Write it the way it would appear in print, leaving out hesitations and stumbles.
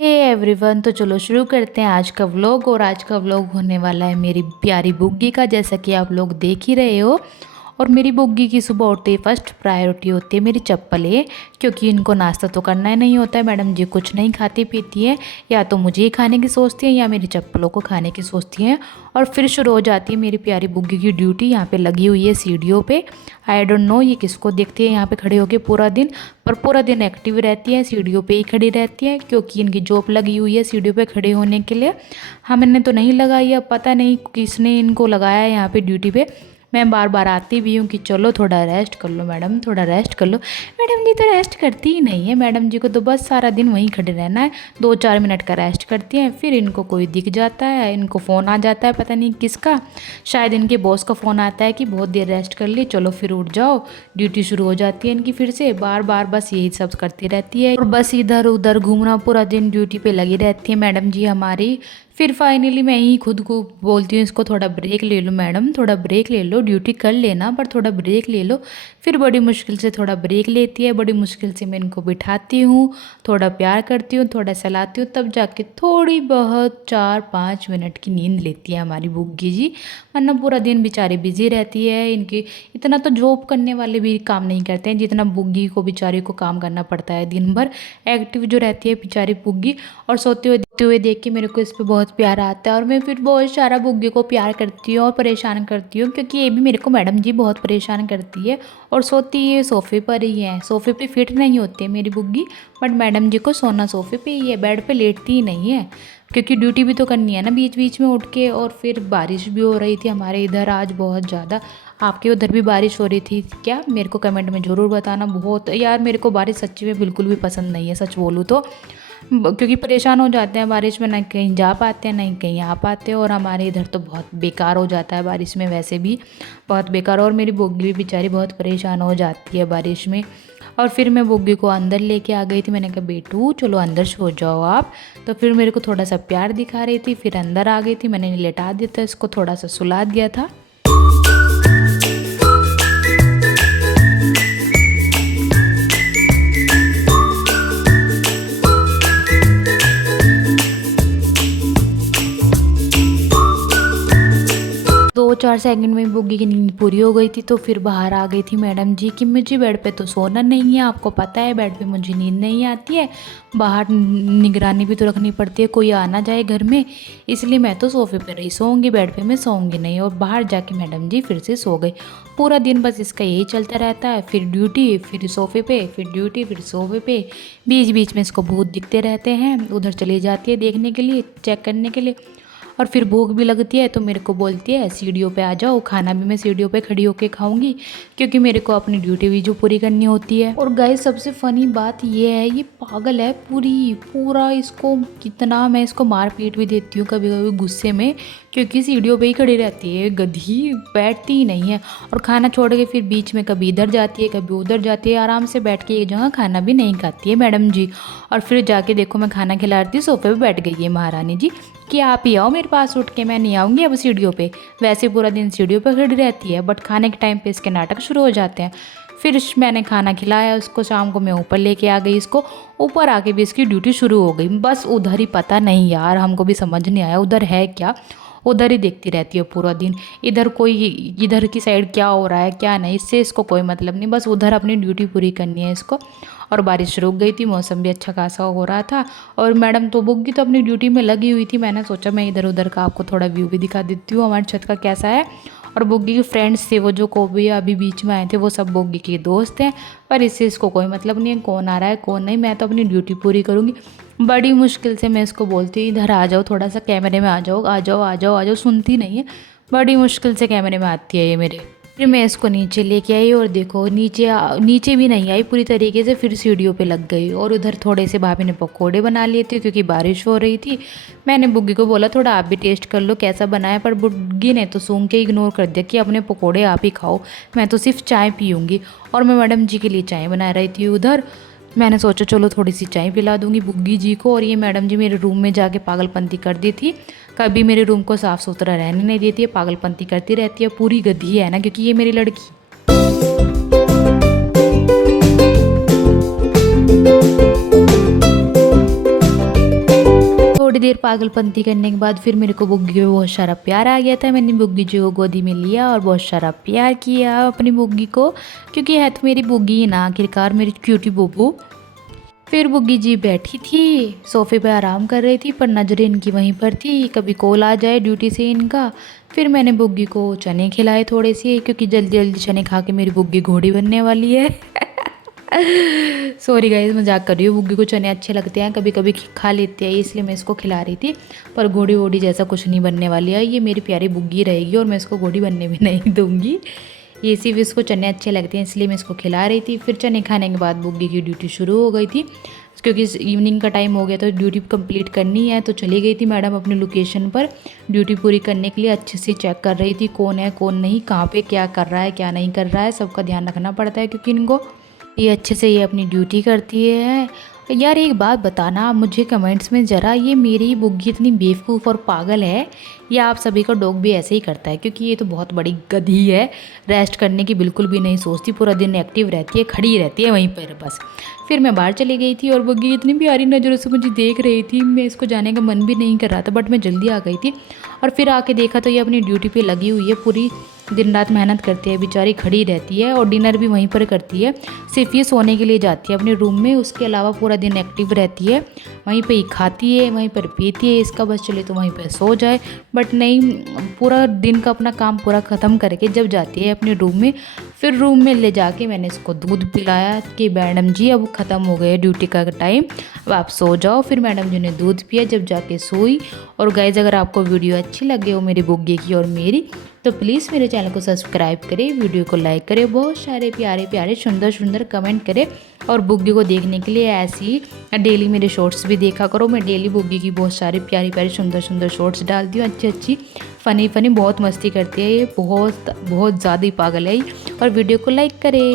Hey everyone, तो चलो शुरू करते हैं आज का व्लॉग। और आज का व्लॉग होने वाला है मेरी प्यारी बुग्गी का, जैसा कि आप लोग देख ही रहे हो। और मेरी बुग्गी की सुबह उठते ही फर्स्ट प्रायोरिटी होती है मेरी चप्पलें, क्योंकि इनको नाश्ता तो करना ही नहीं होता है। मैडम जी कुछ नहीं खाती पीती है, या तो मुझे ही खाने की सोचती है या मेरी चप्पलों को खाने की सोचती हैं। और फिर शुरू हो जाती है मेरी प्यारी बुग्गी की ड्यूटी। यहाँ पे लगी हुई है सीढ़ियों पे। आई डोंट नो ये किसको देखती है यहाँ पे खड़े होके पूरा दिन, पर पूरा दिन एक्टिव रहती है, सीढ़ियों पे ही खड़ी रहती है, क्योंकि इनकी जॉब लगी हुई है सीढ़ियों पे खड़े होने के लिए। हमने तो नहीं लगाई है, पता नहीं किसने इनको लगाया है यहाँ पे ड्यूटी पे। मैं बार बार आती भी हूँ कि चलो थोड़ा रेस्ट कर लो मैडम, थोड़ा रेस्ट कर लो। मैडम जी तो रेस्ट करती ही नहीं है। मैडम जी को तो बस सारा दिन वहीं खड़े रहना है। 2-4 मिनट का रेस्ट करती हैं, फिर इनको कोई दिख जाता है, इनको फ़ोन आ जाता है पता नहीं किसका। शायद इनके बॉस का फ़ोन आता है कि बहुत देर रेस्ट कर ली, चलो फिर उठ जाओ, ड्यूटी शुरू हो जाती है इनकी फिर से। बार बार बस यही सब करती रहती है और बस इधर उधर घूमना, पूरा दिन ड्यूटी पे लगी रहती है मैडम जी हमारी। फिर फाइनली मैं ही खुद को बोलती हूँ इसको, थोड़ा ब्रेक ले लो मैडम, थोड़ा ब्रेक ले लो, ड्यूटी कर लेना पर थोड़ा ब्रेक ले लो। फिर बड़ी मुश्किल से थोड़ा ब्रेक लेती है, बड़ी मुश्किल से मैं इनको बिठाती हूँ, थोड़ा प्यार करती हूँ, थोड़ा सहलाती हूँ, तब जाके थोड़ी बहुत 4-5 मिनट की नींद लेती है हमारी बुग्गी जी। वरना पूरा दिन बेचारी बिजी रहती है। इनकी इतना तो जॉब करने वाले भी काम नहीं करते हैं जितना बुग्गी को बेचारी को काम करना पड़ता है। दिन भर एक्टिव जो रहती है बेचारी बुग्गी, और सोते हुए देख के मेरे को इस पर बहुत प्यार आता है। और मैं फिर बहुत सारा बुग्गी को प्यार करती हूँ और परेशान करती हूँ, क्योंकि ये भी मेरे को मैडम जी बहुत परेशान करती है। और सोती ये सोफ़े पर ही है, सोफ़े पे फिट नहीं होती है मेरी बुग्गी, बट मैडम जी को सोना सोफ़े पे ही है, बेड पे लेटती ही नहीं है, क्योंकि ड्यूटी भी तो करनी है ना बीच बीच में उठ के। और फिर बारिश भी हो रही थी हमारे इधर आज बहुत ज़्यादा। आपके उधर भी बारिश हो रही थी क्या? मेरे को कमेंट में ज़रूर बताना। बहुत यार मेरे को बारिश सच्ची में बिल्कुल भी पसंद नहीं है, सच बोलूँ तो, क्योंकि परेशान हो जाते हैं बारिश में, ना कहीं जा पाते हैं ना कहीं आ पाते हैं। और हमारे इधर तो बहुत बेकार हो जाता है बारिश में, वैसे भी बहुत बेकार। और मेरी बुग्गी भी बेचारी बहुत परेशान हो जाती है बारिश में। और फिर मैं बुग्गी को अंदर लेके आ गई थी। मैंने कहा बेटू चलो अंदर सो जाओ आप। तो फिर मेरे को थोड़ा सा प्यार दिखा रही थी, फिर अंदर आ गई थी। मैंने लेटा दिया था इसको, थोड़ा सा सुला दिया था। 2-4 सेकंड में बुग्गी की नींद पूरी हो गई थी। तो फिर बाहर आ गई थी मैडम जी कि मुझे बेड पे तो सोना नहीं है, आपको पता है बेड पे मुझे नींद नहीं आती है, बाहर निगरानी भी तो रखनी पड़ती है, कोई आ ना जाए घर में, इसलिए मैं तो सोफ़े पर ही सोऊंगी, बेड पे मैं सोऊंगी नहीं। और बाहर जाके मैडम जी फिर से सो गई। पूरा दिन बस इसका यही चलता रहता है, फिर ड्यूटी, फिर सोफ़े पे, फिर ड्यूटी, फिर सोफ़े पे। बीच बीच में इसको भूत दिखते रहते हैं, उधर चली जाती है देखने के लिए, चेक करने के लिए। और फिर भूख भी लगती है तो मेरे को बोलती है सीढ़ियों पे आ जाओ, खाना भी मैं सीढ़ियों पे खड़ी होके खाऊंगी, क्योंकि मेरे को अपनी ड्यूटी भी जो पूरी करनी होती है। और गाइस सबसे फ़नी बात ये है, ये पागल है पूरा इसको कितना मैं इसको मार पीट भी देती हूँ कभी कभी गुस्से में, क्योंकि सीढ़ियों पे ही खड़ी रहती है, गधी बैठती ही नहीं है। और खाना छोड़ के फिर बीच में कभी इधर जाती है कभी उधर जाती है, आराम से बैठ के एक जगह खाना भी नहीं खाती है मैडम जी। और फिर जाके देखो मैं खाना खिला रही थी, सोफे पे बैठ गई है महारानी जी कि आप ही आओ मेरे पास उठ के, मैं नहीं आऊँगी अब सीढ़ियों पे। वैसे पूरा दिन सीढ़ियों पे खड़ी रहती है, बट खाने के टाइम पे इसके नाटक शुरू हो जाते हैं। फिर मैंने खाना खिलाया उसको, शाम को मैं ऊपर लेके आ गई इसको। ऊपर आके भी इसकी ड्यूटी शुरू हो गई, बस उधर ही, पता नहीं यार हमको भी समझ नहीं आया उधर है क्या, उधर ही देखती रहती है पूरा दिन। इधर की साइड क्या हो रहा है क्या नहीं, इससे इसको कोई मतलब नहीं, बस उधर अपनी ड्यूटी पूरी करनी है इसको। और बारिश रुक गई थी, मौसम भी अच्छा खासा हो रहा था, और मैडम तो बुग्गी तो अपनी ड्यूटी में लगी हुई थी। मैंने सोचा मैं इधर उधर का आपको थोड़ा व्यू भी दिखा देती हूँ हमारी छत का कैसा है। और बुग्गी के फ्रेंड्स थे वो जो कोबी अभी बीच में आए थे, वो सब बुग्गी के दोस्त हैं, पर इससे इसको कोई मतलब नहीं है कौन आ रहा है कौन नहीं, मैं तो अपनी ड्यूटी पूरी करूँगी। बड़ी मुश्किल से मैं इसको बोलती हूँ इधर आ जाओ, थोड़ा सा कैमरे में आ जाओ आ जाओ आ जाओ आ जाओ, सुनती नहीं है। बड़ी मुश्किल से कैमरे में आती है ये मेरे। फिर मैं इसको नीचे लेके आई, और देखो नीचे भी नहीं आई पूरी तरीके से, फिर सीढ़ियों पे लग गई। और उधर थोड़े से भाभी ने पकोड़े बना लिए थे क्योंकि बारिश हो रही थी। मैंने बुग्गी को बोला थोड़ा आप भी टेस्ट कर लो कैसा बना है, पर बुग्गी ने तो सूंघ के इग्नोर कर दिया कि अपने पकोड़े आप ही खाओ, मैं तो सिर्फ चाय पीऊँगी। और मैं मैडम जी के लिए चाय बना रही थी उधर। मैंने सोचा चलो थोड़ी सी चाय पिला दूंगी बुग्गी जी को। और ये मैडम जी मेरे रूम में जाके पागलपंती कर दी थी, कभी मेरे रूम को साफ़ सुथरा रहने नहीं देती है, पागलपंती करती रहती है, पूरी गधी है ना, क्योंकि ये मेरी लड़की। थोड़ी देर पागलपंती करने के बाद फिर मेरे को बुग्गी में बहुत सारा प्यार आ गया था। मैंने बुग्गी जी को गोदी में लिया और बहुत सारा प्यार किया अपनी बुग्गी को, क्योंकि है तो मेरी बुग्गी ही ना आखिरकार, मेरी क्यूटी बुब्बू। फिर बुग्गी जी बैठी थी सोफ़े पे आराम कर रही थी, पर नज़रें इनकी वहीं पर थी, कभी कॉल आ जाए ड्यूटी से इनका। फिर मैंने बुग्गी को चने खिलाए थोड़े से, क्योंकि जल्दी जल्दी चने खा के मेरी बुग्गी घोड़ी बनने वाली है। सॉरी गाइस, मजाक कर रही हूँ। बुग्गी को चने अच्छे लगते हैं, कभी कभी खा लेते हैं, इसलिए मैं इसको खिला रही थी। पर घोड़ी वोड़ी जैसा कुछ नहीं बनने वाली है, ये मेरी प्यारी बुग्गी रहेगी और मैं इसको घोड़ी बनने भी नहीं दूँगी। ये सिर्फ इसको चने अच्छे लगते हैं, इसलिए मैं इसको खिला रही थी। फिर चने खाने के बाद बुग्गी की ड्यूटी शुरू हो गई थी, क्योंकि इवनिंग का टाइम हो गया तो ड्यूटी कंप्लीट करनी है। तो चली गई थी मैडम अपनी लोकेशन पर ड्यूटी पूरी करने के लिए। अच्छे से चेक कर रही थी कौन है कौन नहीं, कहाँ पे क्या कर रहा है क्या नहीं कर रहा है, सबका ध्यान रखना पड़ता है, क्योंकि इनको ये अच्छे से ये अपनी ड्यूटी करती है। यार एक बात बताना आप मुझे कमेंट्स में ज़रा, ये मेरी बुग्गी इतनी बेवकूफ़ और पागल है या आप सभी का डॉग भी ऐसे ही करता है? क्योंकि ये तो बहुत बड़ी गधी है, रेस्ट करने की बिल्कुल भी नहीं सोचती, पूरा दिन एक्टिव रहती है, खड़ी रहती है वहीं पर बस। फिर मैं बाहर चली गई थी और बुग्गी इतनी प्यारी नज़रों से मुझे देख रही थी, मैं इसको जाने का मन भी नहीं कर रहा था, बट मैं जल्दी आ गई थी। और फिर आके देखा तो ये अपनी ड्यूटी पे लगी हुई है, पूरी दिन रात मेहनत करती है बेचारी, खड़ी रहती है और डिनर भी वहीं पर करती है। सिर्फ ये सोने के लिए जाती है अपने रूम में, उसके अलावा पूरा दिन एक्टिव रहती है, वहीं पे ही खाती है, वहीं पर पीती है, इसका बस चले तो वहीं पर सो जाए। बट नहीं, पूरा दिन का अपना काम पूरा ख़त्म करके जब जाती है अपने रूम में, फिर रूम में ले जाके मैंने इसको दूध पिलाया कि मैडम जी अब ख़त्म हो गया ड्यूटी का टाइम, अब आप सो जाओ। फिर मैडम जी ने दूध पिया, जब जाके सोई। और गाइस अगर आपको वीडियो अच्छी लगे हो मेरी बुग्गी की और मेरी, तो प्लीज़ मेरे चैनल को सब्सक्राइब करें, वीडियो को लाइक करें, बहुत सारे प्यारे प्यारे सुंदर सुंदर कमेंट करें। और बुग्गी को देखने के लिए ऐसी डेली मेरे शॉर्ट्स भी देखा करो। मैं डेली बुग्गी की बहुत सारी प्यारी प्यारी सुंदर सुंदर शॉर्ट्स डालती हूँ, अच्छी अच्छी फ़नी फ़नी, बहुत मस्ती करती है ये, बहुत बहुत ज़्यादा ही पागल है ये। और वीडियो को लाइक करें।